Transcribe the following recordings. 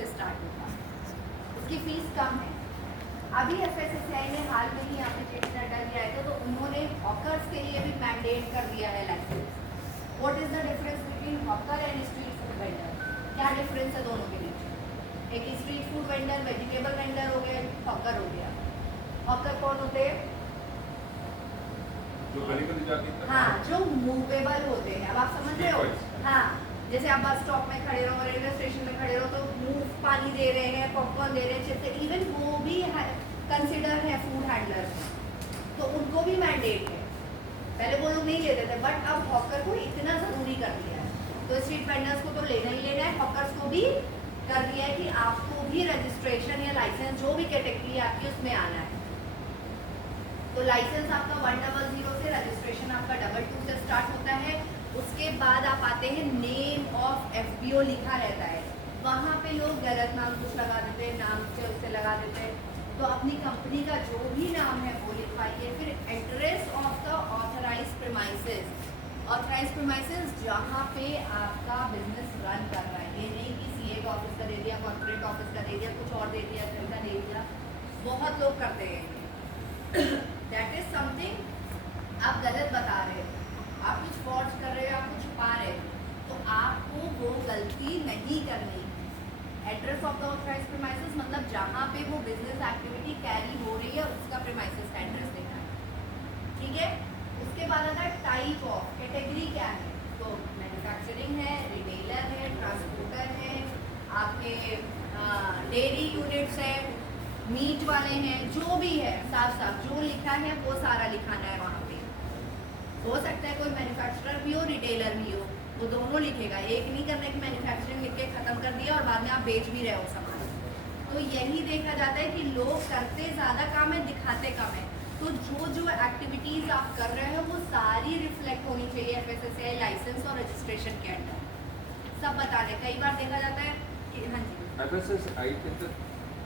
से स्टार्ट होगा, उसकी फीस कम है। अभी FSSAI ने हाल में ही यहाँ पे JP नड्डा जी आए थे तो उन्होंने हॉकर्स के लिए भी मैंडेट कर दिया है licence. What is the difference between hawker and street food vendor? क्या डिफरेंस है दोनों के बीच? एक street food vendor vegetable vendor हो गया, हॉकर हो गया। हॉकर कौन होते हैं? जो गली गली जाती है, हाँ, जो मूवेबल होते हैं। अब आप समझ रहे हो? हाँ, जैसे आप बस स्टॉप में खड़े रहो, रेलवे स्टेशन में खड़े रहो तो मुंह पानी दे रहे हैं, पॉपकॉर्न दे रहे हैं, चिप्स, इवन वो भी कंसिडर है फूड हैंडलर, तो उनको भी मैंडेट है। पहले वो लोग नहीं लेते थे, बट अब हॉकर को इतना ज़रूरी कर दिया है तो स्ट्रीट वेंडर्स को तो लेना ही लेना है, हॉकर्स को भी कर दिया है कि आपको भी रजिस्ट्रेशन या लाइसेंस जो भी कैटेगरी आपकी उसमें आना है। तो लाइसेंस आपका 100 से, रजिस्ट्रेशन आपका 22 से स्टार्ट होता है। उसके बाद आप आते हैं, नेम ऑफ FBO लिखा रहता है, वहाँ पे लोग गलत नाम कुछ लगा देते हैं, नाम से उससे लगा देते हैं, तो अपनी कंपनी का जो भी नाम है वो लिखवाइए। फिर address of the authorised premises, authorised premises जहाँ पे आपका बिजनेस रन कर रहा है, ये नहीं कि CA का ऑफिस का दे दिया, कॉर्पोरेट ऑफिस का दे दिया, कुछ और दे दिया, घर का दे दिया, बहुत लोग करते हैं। दैट इज समथिंग आप गलत बता रहे हो, आप कुछ फॉर्ज कर रहे हो, आप कुछ छुपा रहे हो, तो आपको वो गलती नहीं करनी। Address of the authorised premises मतलब जहाँ पे वो बिजनेस एक्टिविटी कैरी हो रही है उसका प्रीमाइसेस का एड्रेस देना है, ठीक है। उसके बाद आता है टाइप ऑफ, कैटेगरी क्या है, तो मैन्युफैक्चरिंग है, रिटेलर है, ट्रांसपोर्टर है, आपके डेयरी यूनिट्स है, मीट वाले हैं, जो भी है साफ साफ जो लिखा है वो सारा लिखाना है वहाँ पे। हो सकता है कोई मैन्युफैक्चरर भी हो, रिटेलर भी हो, वो दोनों लिखेगा। एक नहीं करना कि मैन्युफैक्चरिंग लिख के ख़त्म कर दिया और बाद में आप बेच भी रहे हो सामान। तो यही देखा जाता है कि लोग करते ज़्यादा काम है, दिखाते कम है। तो जो एक्टिविटीज़ आप कर रहे हो वो सारी रिफ्लेक्ट होनी चाहिए FSSAI लाइसेंस और रजिस्ट्रेशन के अंदर, सब बता दें। कई बार देखा जाता है कि हाँ जी, FSSAI के अंदर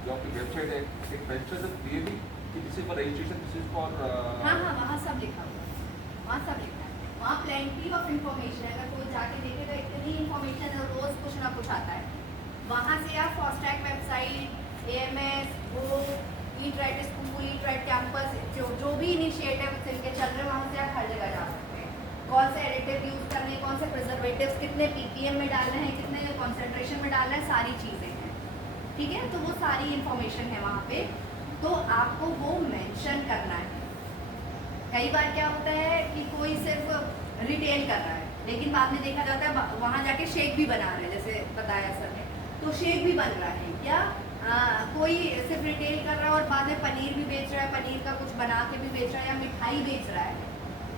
जो आपकी वेबसाइट है, एक मेंशन है क्लियरली कि this is for registration, this is for हाँ हाँ, वहाँ सब लिखा हुआ है, वहाँ सब लिखा है, वहाँ प्लेंटी ऑफ इन्फॉर्मेशन है। अगर कोई जाके देखेगा इतनी इन्फॉर्मेशन है, रोज़ कुछ ना कुछ आता है। वहाँ से आप फास्टैग वेबसाइट, AMS, वो eat right school, eat right campus, जो भी इनिशिएटिव इनके चल रहे हैं वहाँ से आप हर जगह जा सकते हैं। कौन से एडिटिव यूज़ करने हैं, कौन से प्रिजर्वेटिव्स कितने ppm में डालना है, कितने कॉन्सेंट्रेशन में डालना है, सारी चीज़ें हैं, ठीक है। तो वो सारी इन्फॉर्मेशन है वहाँ पे, तो आपको वो मेंशन करना है। कई बार क्या होता है कि कोई सिर्फ रिटेल कर रहा है लेकिन बाद में देखा जाता है वहाँ जाके शेक भी बना रहे हैं, जैसे बताया सर ने, तो शेक भी बन रहा है, या कोई सिर्फ रिटेल कर रहा है और बाद में पनीर भी बेच रहा है, पनीर का कुछ बना के भी बेच रहा है, या मिठाई बेच रहा है,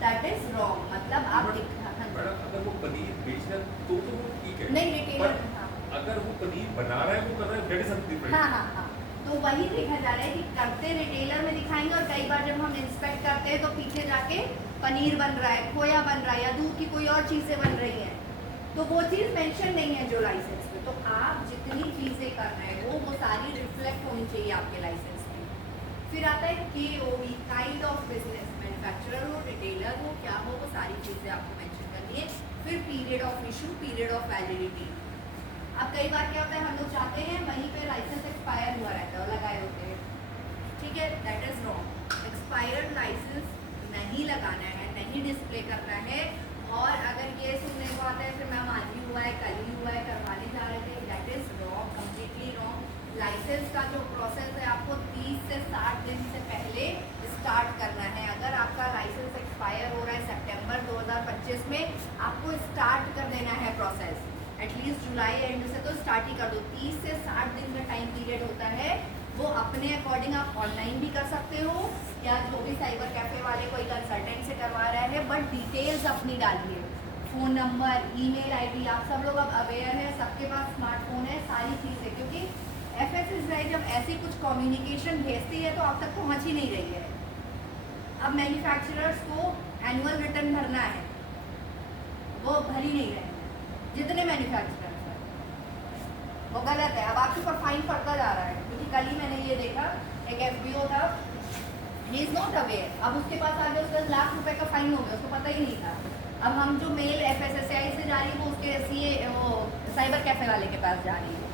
दैट इज रॉन्ग। मतलब आप मैडम अगर वो पनीर बेच रहा है तो वो ठीक है, नहीं रिटेलर, अगर वो पनीर बना रहा है, वो कर रहा है, दैट इज समथिंग डिफरेंट। हाँ हाँ हाँ, तो वही देखा जा रहा है कि करते रिटेलर में दिखाएंगे और कई बार जब हम इंस्पेक्ट करते हैं तो पीछे जाके पनीर बन रहा है, खोया बन रहा है, या दूध की कोई और चीज़ें बन रही हैं, तो वो चीज़ मेंशन नहीं है जो लाइसेंस में। तो आप जितनी चीज़ें कर रहे हैं वो सारी रिफ्लेक्ट होनी चाहिए आपके लाइसेंस में। फिर आता है KOB, kind of business, manufacturer हो, रिटेलर हो, क्या हो, वो सारी चीज़ें आपको मेंशन करनी है। फिर period of issue, period of validity. अब कई बार क्या होता है, हम लोग चाहते हैं वहीं पे लाइसेंस एक्सपायर हुआ रहता है और लगाए होते हैं, ठीक है, that is wrong. Expired licence नहीं लगाना है, नहीं डिस्प्ले करना है। और अगर ये सुनने को आता है फिर मैम आज ही हुआ है, कल ही हुआ है, करवाने जा रहे थे, that is wrong, completely wrong. Licence का जो प्रोसेस है आपको 30 से 60 दिन से पहले स्टार्ट करना है। अगर आपका लाइसेंस एक्सपायर हो रहा है सितंबर 2025 में, आपको स्टार्ट कर देना है प्रोसेस, एटलीस्ट जुलाई एंड से तो स्टार्ट ही कर दो। 30 से 60 दिन का टाइम पीरियड होता है, वो अपने अकॉर्डिंग आप ऑनलाइन भी कर सकते हो, या जो भी साइबर कैफे वाले कोई कंसल्टेंट से करवा रहा है, बट डिटेल्स अपनी डालिए, फ़ोन नंबर, ईमेल आईडी। आप सब लोग अब अवेयर है, सबके पास स्मार्टफोन है, सारी चीज़ें, क्योंकि FSSAI जब ऐसी कुछ कम्युनिकेशन भेजती है तो आप तक पहुँच ही नहीं रही है। अब मैन्युफैक्चरर्स को एनुअल रिटर्न भरना है, वो भर ही नहीं रहे हैं जितने मैन्युफैक्चरर्स हैं, वो गलत है। अब आपके ऊपर फाइन पड़ता जा रहा है, क्योंकि कल ही मैंने ये देखा, एक FBO था, ही इज़ नॉट अवेयर, अब उसके पास आगे उसका ₹1 लाख का फाइन हो गया, उसको पता ही नहीं था। अब हम जो मेल FSSAI से जा रही है वो उसके CA वो साइबर कैफे वाले के पास जा रही है,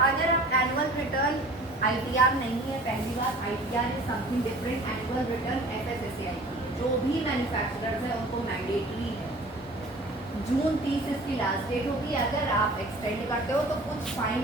अगर आप एनुअल रिटर्न ITR नहीं है, पहली बात ITR is something different, annual return FSSAI जो भी मैन्युफैक्चरर्स है उनको मैंडेटरी है। जून 30 इसकी लास्ट डेट होती है, अगर आप एक्सटेंड करते हो तो कुछ फाइन